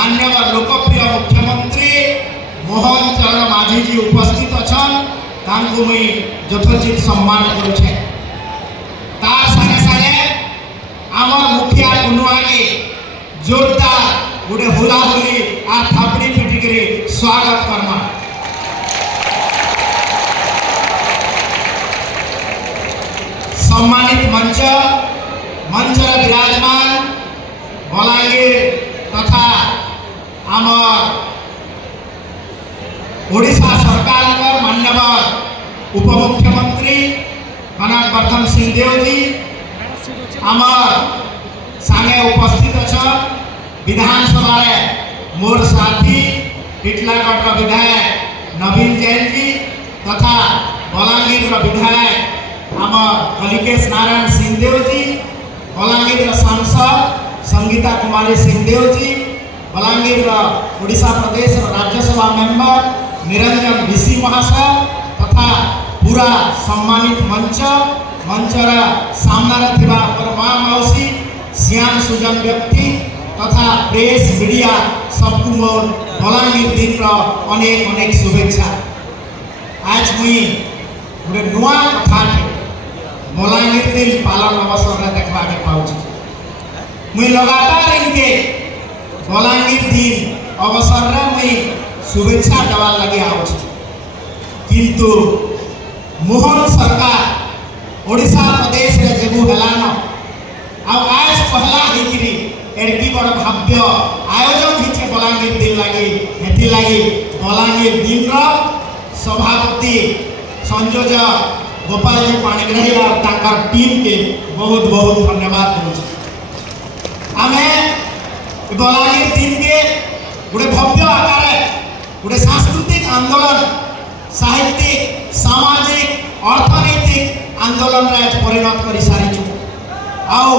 मान्यवर लोकप्रिय मुख्यमंत्री मोहन चरण माझी जी उपस्थित अछन तांको मुई यथोचित सम्मान करुछे। तार संगे संगे आमर मुखिया कुनुआ के जोरदार गुडे हुलाहुली आ थापड़ी पिटी करे स्वागत करमा। सम्मानित मंचर विराजमान बलांगीर तथा आमर ओडिशा सरकार मान्यवर उपमुख्यमंत्री कनकवर्धन सिंहदेव जी आमर संगे उपस्थित अच्छा विधानसभा मोर साथी टिटलागढ़ विधायक नवीन जैन जी तथा बलांगीर विधायक आमर कलिकेश नारायण सिंहदेव जी, बलांगीर सांसद संगीता कुमारी सिंहदेव जी, बलांगीर ओडिशा प्रदेश राज्यसभा मेंबर निरंजन विशी महाशय तथा पूरा सम्मानित मंचर सामने थिबा माँ मौसी सियान सुजन व्यक्ति तथा प्रेस मीडिया सबको मोर बलांगीर दिन अनेक अनेक शुभेच्छा। आज मुई गोटे नुआ कथा बलांगीर दिन पालन अवसर में देखा पाऊँ। मुई लगातार इनके बलांगीर दिन अवसर में मुई शुभेच्छा देवार लगे आउछ, किंतु मोहन सरकार ओडिशा प्रदेश रे जेबु हेलान आज पहला हिकरी एडकी बड़ भव्य आयोजन हिचे बलांगीर दिन लगी हेती लगी बलांगीर दिन सभापति संयोजक गोपाल जी पाणिग्राही और ताकर टीम के बहुत बहुत धन्यवाद दूँ। आमे बलांगीर दिन के गोटे भव्य आकार गोटे सांस्कृतिक आंदोलन साहित्यिक सामाजिक अर्थनैतिक आंदोलन परिणत कर सारी आओ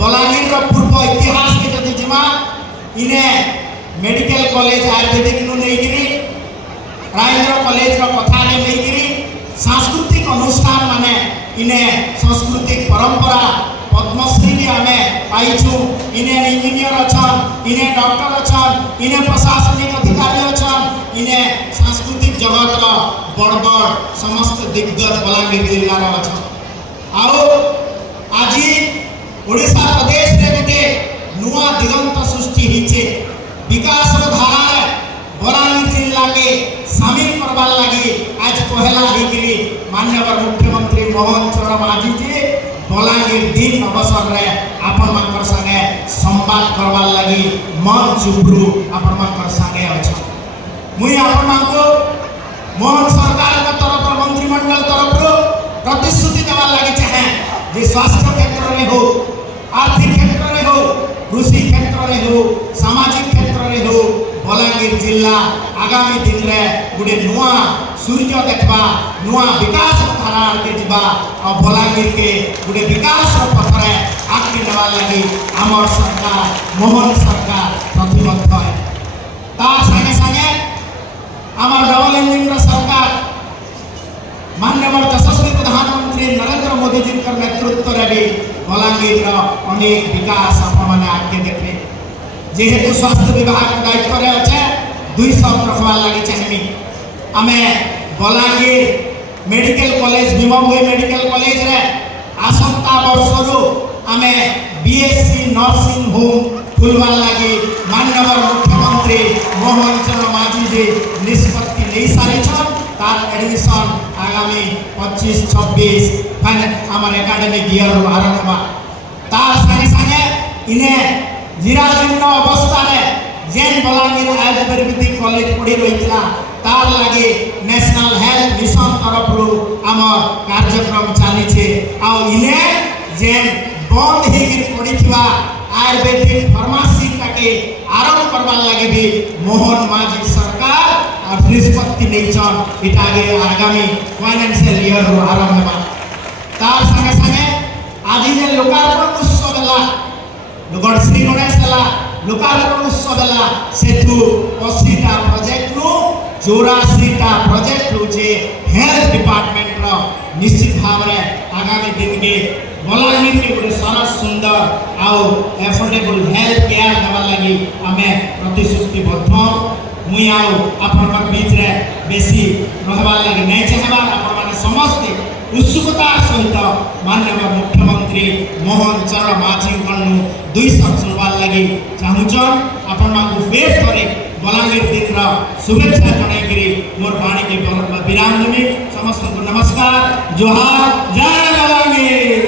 बलांगीर पूर्व इतिहास के जदि जिमा इने मेडिकल कॉलेज आयुर्वेदिक नहीं राजेंद्र कॉलेज कथा नहीं सांस्कृतिक अनुष्ठान माने इने सांस्कृतिक परंपरा पद्मश्री भी आम पाइछु। इने इंजीनियर अच्छा, इने डॉक्टर अच्छा, इने प्रशासनिक अधिकारी अच्छा, इने सांस्कृतिक जगत बड़ बड़ समस्त दिग्गज बलांगीर जिलार अच्छा। आओ आज ओडिशा प्रदेश रे गोटे नुआ दिगंत सृष्टि हिचे विकास धारा बलांगीर जिला के शामिल करवार लगी आज पहला हिकरी मान्यवर मुख्यमंत्री मोहन चरण माझी जी बलांगीर दिन अवसर रे आपण मानकर संगे संवाद करवार लगी मंच उपरू आपण मानकर संगे अच्छा। मुई आपण मानको मोहन सरकार का तरफ मंत्रिमंडल तरफ प्रतिश्रुति देवार लगी चाहे जे स्वास्थ्य क्षेत्र में हो, आर्थिक क्षेत्र में हो, कृषि क्षेत्र में हो, सामाजिक क्षेत्र में हो बलांगीर जिला आगामी दिन रे गोटे नुआ सूर्य देखबा नुआ विकास धारा के जीवा और बलांगीर के गोटे विकास पथ रे आगे नेवार लगी आमर सरकार मोहन सरकार प्रतिबद्ध है। तार संगे संगे आमर डबल इंजिन सरकार मान्यवर यशस्वी प्रधानमंत्री नरेंद्र मोदी जी नेतृत्व रे भी बलांगीर अनेक विकास आपने आगे देखते जेहेतु स्वास्थ्य विभाग दायित्व रे अच्छे 200 रखवार लगी चाहिए आमे Balangir medical college भीमभोई medical college रे आसंता वर्षरु आमे बीएससी नर्सिंग होम खुलवार लगी मान्यवर मुख्यमंत्री मोहन चरण माझी जी निष्पत्ति नहीं सारी तार एडमिशन आगामी 25-26 आमर एकाडेमिक ईयर आरंभ हुआ। तार संगे संगे इने जीराजीर्ण अवस्था रे जेन बलांगीर आयुर्वेदिक कॉलेज पढ़ी रही तार लगे नेशनल हेल्थ मिशन तरफ आमर कार्यक्रम चली इने जेन बंद ही पड़ी आयुर्वेदिक फार्मासी के आरंभ करवार लगे भी मोहन माझी सरकार निष्पत्ति नहीं इटा आगामी फाइनेंशियल ईयर आरंभ हुआ। तार संगे संगे आज जे लोकार्पण उत्सव है श्री गणेश लोकार्पण उत्सव है सेठू 80टा प्रोजेक्ट 84टा प्रोजेक्ट जे हेल्थ डिपार्टमेंट निश्चित भाव में आगामी दिन के बलांगीर के गोटे सरस सुंदर आउ एफोर्डेबल हेल्थ केयर देवा लगी आमे प्रतिश्रुतिबद्ध मुई आउ आपण बीच रे बेसी रहबार लगी नहीं चाहबार आपण माने समस्त उत्सुकता सहित माननीय मुख्यमंत्री मोहन चरण माझी कन्नु दुई शब्द सुनबार लगी चाहूचन आपण मानकु बेस करे बलांगीर दिन शुभेच्छा जनाई मोर वाणी के विराम देवी समस्त को नमस्कार जोहार जय बलांगीर।